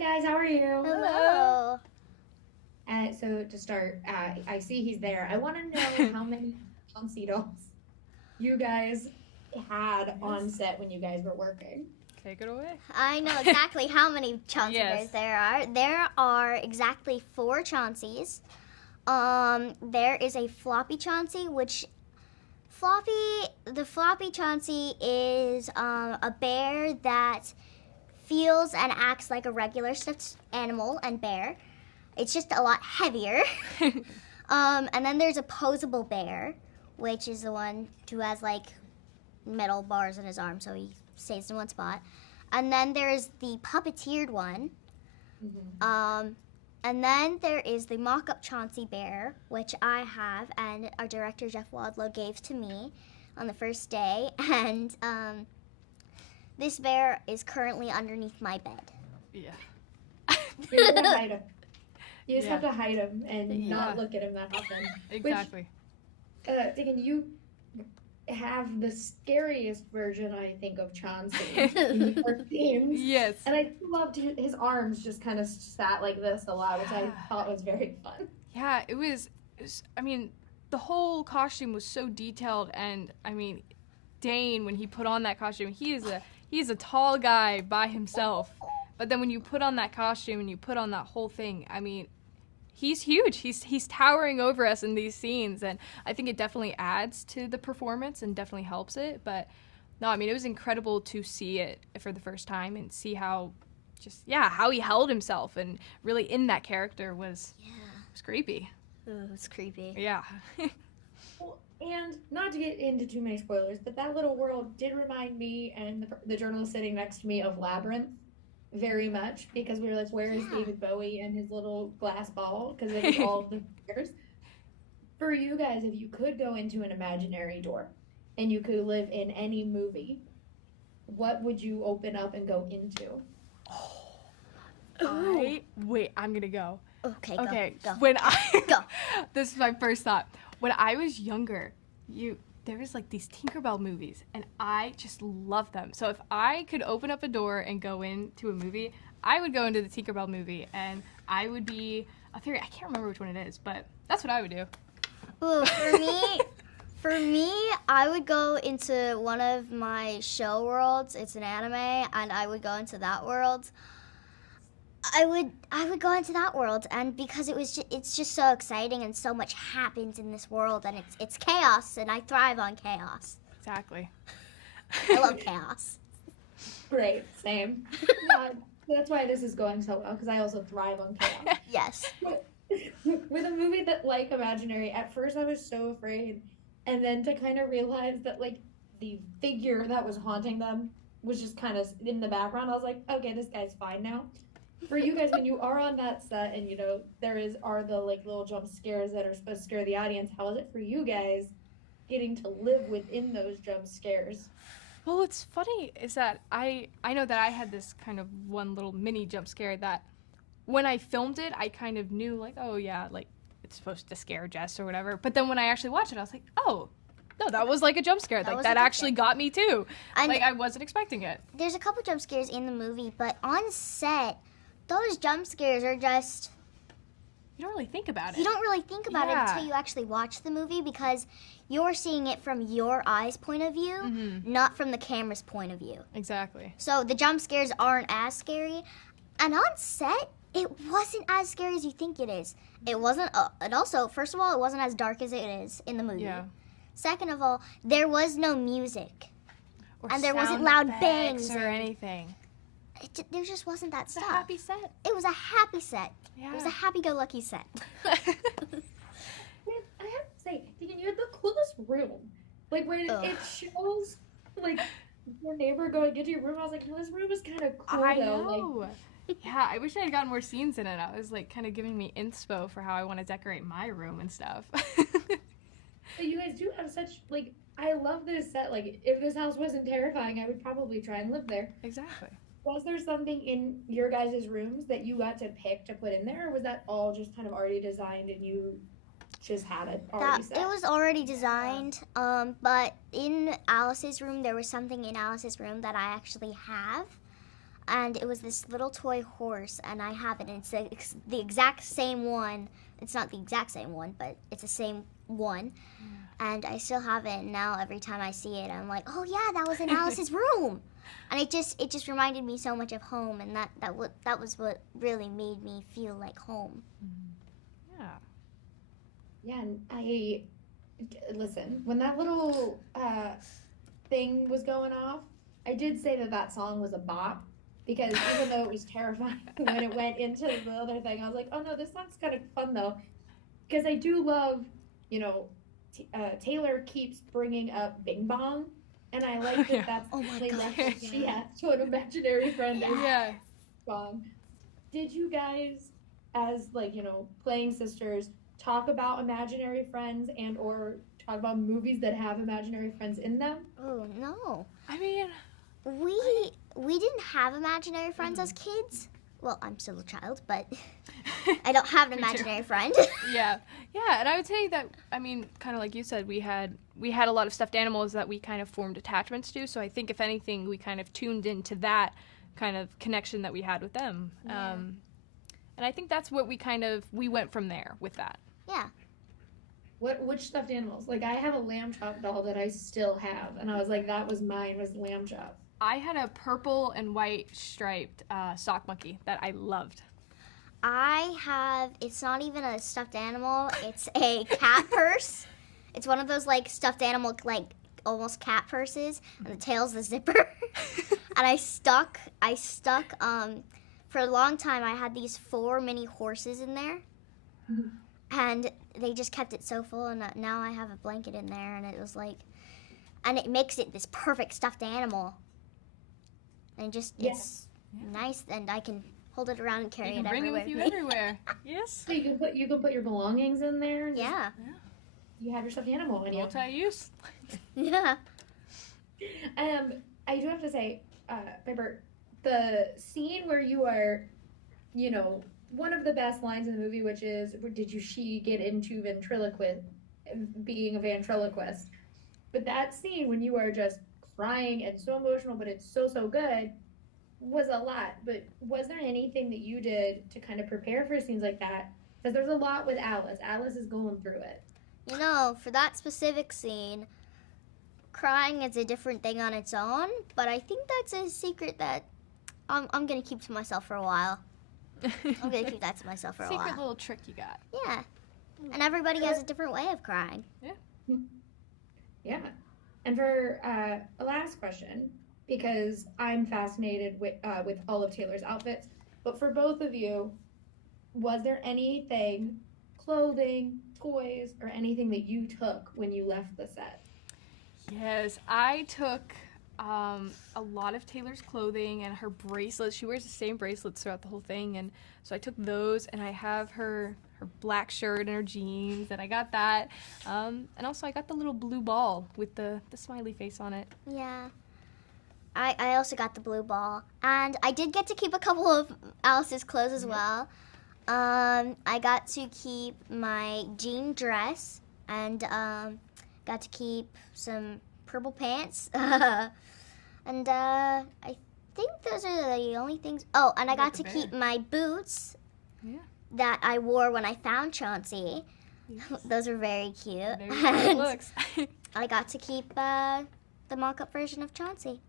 guys, how are you? Hello. So to start, I see he's there. I want to know how many Chauncey dolls you guys had on set when you guys were working. Take it away. I know exactly how many Chauncey Yes. bears there are. There are exactly 4 Chaunceys. There is a floppy Chauncey, the floppy Chauncey is a bear that feels and acts like a regular stuffed animal and bear. It's just a lot heavier. And then there's a posable bear, which is the one who has like metal bars in his arm so he stays in one spot. And then there's the puppeteered one. Mm-hmm. And then there is the mock-up Chauncey bear, which I have, and our director Jeff Wadlow gave to me on the first day. And this bear is currently underneath my bed. Yeah. You have to hide him. You just have to hide him and not Yeah. look at him that often. Exactly. Taegen, you have the scariest version, I think, of Chauncey in your themes. Yes. And I loved his arms just kind of sat like this a lot, which I thought was very fun. Yeah, it was, I mean, the whole costume was so detailed, and I mean, Dane, when he put on that costume, he is a tall guy by himself. But then when you put on that costume and you put on that whole thing, I mean, he's huge. He's towering over us in these scenes, and I think it definitely adds to the performance and definitely helps it. But no, I mean, it was incredible to see it for the first time and see how how he held himself and really in that character was creepy. Ooh, it's creepy. Yeah. Well, and not to get into too many spoilers, but that little world did remind me and the journalist sitting next to me of Labyrinth very much, because we were like, where is David Bowie and his little glass ball? Because it was all the figures. For you guys, if you could go into an imaginary door and you could live in any movie, what would you open up and go into? I'm gonna go. Okay, Okay, go. when I Go. This is my first thought. When I was younger, there was like these Tinkerbell movies, and I just loved them. So if I could open up a door and go into a movie, I would go into the Tinkerbell movie, and I would be a fairy. I can't remember which one it is, but that's what I would do. Ooh, for me, I would go into one of my show worlds. It's an anime, and I would go into that world. I would go into that world, and because it's just so exciting and so much happens in this world, and it's chaos, and I thrive on chaos. Exactly. I love chaos. Great, same. That's why this is going so well, because I also thrive on chaos. Yes. With a movie that like Imaginary, at first I was so afraid, and then to kind of realize that like the figure that was haunting them was just kind of in the background, I was like, okay, this guy's fine now. For you guys, when you are on that set and are the like little jump scares that are supposed to scare the audience, how is it for you guys getting to live within those jump scares? Well, what's funny is that I know that I had this kind of one little mini jump scare that when I filmed it, I kind of knew like, oh yeah, like it's supposed to scare Jess or whatever. But then when I actually watched it, I was like, oh, no, that was like a jump scare. Like that actually got me too. And like I wasn't expecting it. There's a couple jump scares in the movie, but on set, those jump scares are just... You don't really think about it. You don't really think about it until you actually watch the movie, because you're seeing it from your eyes' point of view, not from the camera's point of view. Exactly. So the jump scares aren't as scary. And on set, it wasn't as scary as you think it is. It wasn't... and also, first of all, it wasn't as dark as it is in the movie. Yeah. Second of all, there was no music. Or And there wasn't sound loud effects bangs or and- anything. There just wasn't that It's stuff. a happy set. It was a happy set. Yeah. It was a happy-go-lucky set. Man, I have to say, Taegen, you had the coolest room. Like when it shows like your neighbor going into your room, I was like, this room is kind of cool I though. know. Yeah, I wish I had gotten more scenes in it. I was like kind of giving me inspo for how I want to decorate my room and stuff. But you guys do have such like, I love this set. Like if this house wasn't terrifying, I would probably try and live there. Exactly. Was there something in your guys' rooms that you got to pick to put in there, or was that all just kind of already designed and you just had it already set? It was already designed, but in Alice's room, there was something in Alice's room that I actually have. and it was this little toy horse, and I have it, and it's the exact same one. It's not the exact same one, but it's the same one. And I still have it, and now every time I see it, I'm like, oh yeah, that was in Alice's room. And it just reminded me so much of home, and that was what really made me feel like home. Yeah. Yeah, and listen, when that little thing was going off, I did say that song was a bop, because even though it was terrifying when it went into the other thing, I was like, oh no, this song's kind of fun though, because I do love, Taylor keeps bringing up Bing Bong, and I like that that's the reference she has to an imaginary friend song. Did you guys, as playing sisters, talk about imaginary friends and or talk about movies that have imaginary friends in them? Oh no. I mean, we didn't have imaginary friends as kids. Well, I'm still a child, but I don't have an imaginary friend. Yeah, and I would say that, I mean, kind of like you said, we had a lot of stuffed animals that we kind of formed attachments to. So I think if anything, we kind of tuned into that kind of connection that we had with them. Yeah. And I think that's what we went from there with that. Yeah. Which stuffed animals? Like, I have a lamb chop doll that I still have, and I was like, that was mine, was lamb chop. I had a purple and white striped sock monkey that I loved. It's not even a stuffed animal, it's a cat purse. It's one of those, stuffed animal, almost cat purses, and the tail's the zipper. And I stuck, for a long time, I had these 4 mini horses in there. And they just kept it so full, and now I have a blanket in there, and it was and it makes it this perfect stuffed animal. And it's nice, and I can hold it around and carry it everywhere. You can bring it with you everywhere. Yes. So you can put your belongings in there. Yeah. You have your stuffed animal in you. Multi-use. Yeah. I do have to say, Pyper, the scene where you are, one of the best lines in the movie, which is, she get into being a ventriloquist? But that scene when you are just crying and so emotional, but it's so good, was a lot. But was there anything that you did to kind of prepare for scenes like that? Because there's a lot with Alice. Alice is going through it. For that specific scene, crying is a different thing on its own, but I think that's a secret that I'm going to keep to myself for a while. I'm going to keep that to myself for a while. Secret little trick you got. Yeah. And everybody has a different way of crying. Yeah. Yeah. And for a last question, because I'm fascinated with all of Taylor's outfits, but for both of you, was there anything, clothing, toys, or anything that you took when you left the set? Yes, I took a lot of Taylor's clothing and her bracelets. She wears the same bracelets throughout the whole thing, and so I took those, and I have her black shirt and her jeans, and I got that. And also I got the little blue ball with the smiley face on it. Yeah. I also got the blue ball. And I did get to keep a couple of Alice's clothes as well. I got to keep my jean dress, and got to keep some purple pants. And I think those are the only things. Oh, and I got to keep my boots that I wore when I found Chauncey. Yes. Those are very cute. Very looks. I got to keep the mock-up version of Chauncey.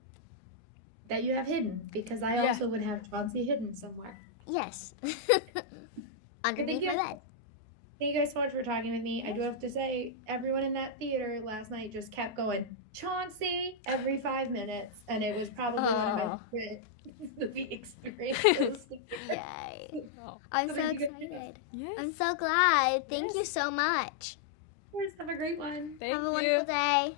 That you have hidden, because I also would have Chauncey hidden somewhere. Yes. Underneath my bed. Thank you guys so much for talking with me. I do have to say, everyone in that theater last night just kept going, Chauncey, every 5 minutes, and it was probably one of my favorite movie experiences. Yay. I'm so excited. Yes. I'm so glad. Thank you so much. Of course, have a great one. Thank have a you. wonderful day.